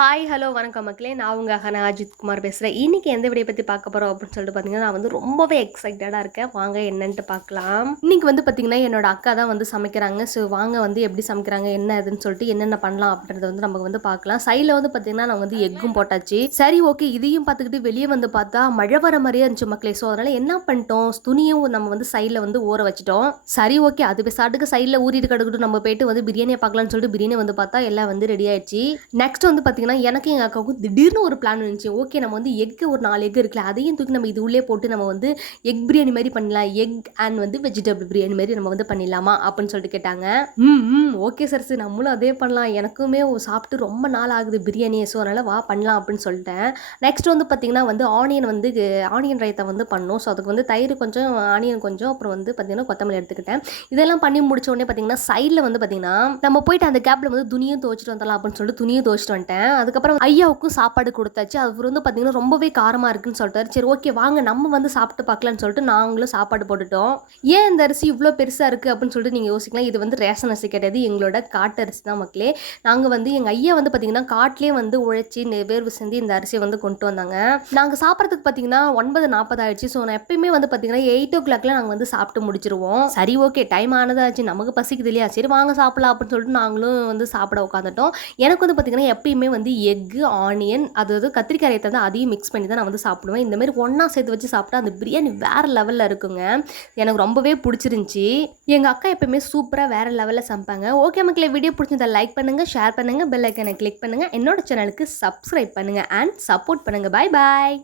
Hi hello வணக்கம் மக்களே. நான் உங்கள் அகனா அஜித் குமார் பேசுகிறேன். இன்றைக்கி எந்த வீடியோ பற்றி பார்க்க போகிறோம் அப்படின்னு சொல்லிட்டு பார்த்தீங்கன்னா, நான் வந்து ரொம்பவே எக்ஸைட்டடாக இருக்கேன். வாங்க என்னன்ட்டு பார்க்கலாம். இன்றைக்கி வந்து பார்த்திங்கன்னா என்னோட அக்கா தான் வந்து சமைக்கிறாங்க. ஸோ வாங்க வந்து எப்படி சமைக்கிறாங்க என்ன அதுன்னு சொல்லிட்டு என்னென்ன பண்ணலாம் அப்படின்றத வந்து நம்ம வந்து பார்க்கலாம். சைடில் வந்து பார்த்திங்கன்னா நான் வந்து எக்கும் போட்டாச்சு. சரி ஓகே, இதையும் பார்த்துக்கிட்டு வெளியே வந்து பார்த்தா மழை வர மாதிரியே இருந்துச்சு மக்களே. ஸோ அதனால் என்ன பண்ணிட்டோம், துணியும் நம்ம வந்து சைடில் வந்து ஊற வச்சிட்டோம். சரி ஓகே, அது பேசாட்டுக்கு சைடில் ஊறிட்டு கிடக்கட்டும், நம்ம போயிட்டு வந்து பிரியாணியை பார்க்கலாம்னு சொல்லிட்டு பிரியாணி வந்து பார்த்தா எல்லாம் வந்து ரெடி ஆயிடுச்சு. நெக்ஸ்ட் வந்து பார்த்திங்கன்னா எனக்கு எங்கள் அக்காவுக்கும் திடீர்னு ஒரு பிளான் இருந்துச்சு. ஓகே, நம்ம வந்து எக்கு ஒரு 4 எக் இருக்குல்ல, அதையும் தூக்கி நம்ம இது உள்ளே போட்டு நம்ம வந்து எக் பிரியாணி மாதிரி பண்ணலாம். எக் அண்ட் வந்து வெஜிடபிள் பிரியாணி மாதிரி நம்ம வந்து பண்ணிடலாமா அப்படின்னு சொல்லிட்டு கேட்டாங்க. ஓகே சார், நம்மளும் அதே பண்ணலாம். எனக்குமே சாப்பிட்டு ரொம்ப நாள் ஆகுது பிரியாணி. ஸோ அதனால் வா பண்ணலாம் அப்படின்னு சொல்லிட்டேன். நெக்ஸ்ட் வந்து பார்த்திங்கன்னா வந்து ஆனியன் ரைத்தா வந்து பண்ணோம். ஸோ அதுக்கு வந்து தயிர் கொஞ்சம், ஆனியன் கொஞ்சம், அப்புறம் வந்து பார்த்திங்கன்னா கொத்தமல்லி எடுத்துக்கிட்டேன். இதெல்லாம் பண்ணி முடிச்ச உடனே பார்த்திங்கன்னா சைடில் வந்து பார்த்திங்கன்னா நம்ம போயிட்டு அந்த கேப்பில் வந்து துணியும் துவச்சிட்டு வந்துடலாம் அப்படின்னு சொல்லிட்டு துணியும் துவச்சிட்டு வந்துட்டேன். அதுக்கப்புறம் ஐயாவுக்கும் சாப்பாடு கொடுத்தாச்சு. அவர் வந்து பார்த்திங்கன்னா ரொம்பவே காரமாக இருக்குன்னு சொல்லிட்டாரு. சரி ஓகே வாங்க நம்ம வந்து சாப்பிட்டு பார்க்கலான்னு சொல்லிட்டு நாங்களும் சாப்பாடு போட்டுட்டோம். ஏன் இந்த அரிசி இவ்வளோ பெருசாக இருக்குது அப்படின்னு சொல்லிட்டு நீங்கள் யோசிக்கலாம். இது வந்து ரேஷன் அரிசி கிடையாது, எங்களோட காட்டு அரிசி தான் மக்களே. நாங்கள் வந்து எங்கள் ஐயா வந்து பார்த்திங்கன்னா காட்டிலே வந்து உழைச்சி வேர்வு சிந்தி இந்த அரிசியை வந்து கொண்டு வந்தாங்க. நாங்கள் சாப்பிட்றதுக்கு பார்த்திங்கன்னா 9:40 ஆயிடுச்சு. ஸோ நான் எப்பயுமே வந்து பார்த்திங்கன்னா 8 o'clock நாங்கள் வந்து சாப்பிட்டு முடிச்சிருவோம். சரி ஓகே, டைம் ஆனதாச்சு, நமக்கு பசிக்குது இல்லையா, சரி வாங்க சாப்பிடலாம் அப்படின்னு சொல்லிட்டு நாங்களும் வந்து சாப்பிட உட்காந்துட்டோம். எனக்கு வந்து பார்த்திங்கன்னா எப்பயுமே வந்து எக்கு, ஆனியன், அதாவது கத்திரிக்காய் ரைத்தா தான், அதையும் மிக்ஸ் பண்ணி தான் நான் வந்து சாப்பிடுவேன். இந்த மாதிரி ஒன்றா சேர்த்து வச்சு சாப்பிட்டா அந்த பிரியாணி வேறு லெவலில் இருக்குங்க. எனக்கு ரொம்பவே பிடிச்சிருந்துச்சி. எங்கள் அக்கா எப்பவுமே சூப்பராக வேறு லெவலில் சமைப்பாங்க. ஓகே மக்களே, வீடியோ பிடிச்சிருந்தா லைக் பண்ணுங்கள், ஷேர் பண்ணுங்கள், பெல் ஐக்கனை கிளிக் பண்ணுங்கள், என்னோட சேனலுக்கு சப்ஸ்கிரைப் பண்ணுங்கள் அண்ட் சப்போர்ட் பண்ணுங்கள். பாய் பாய்.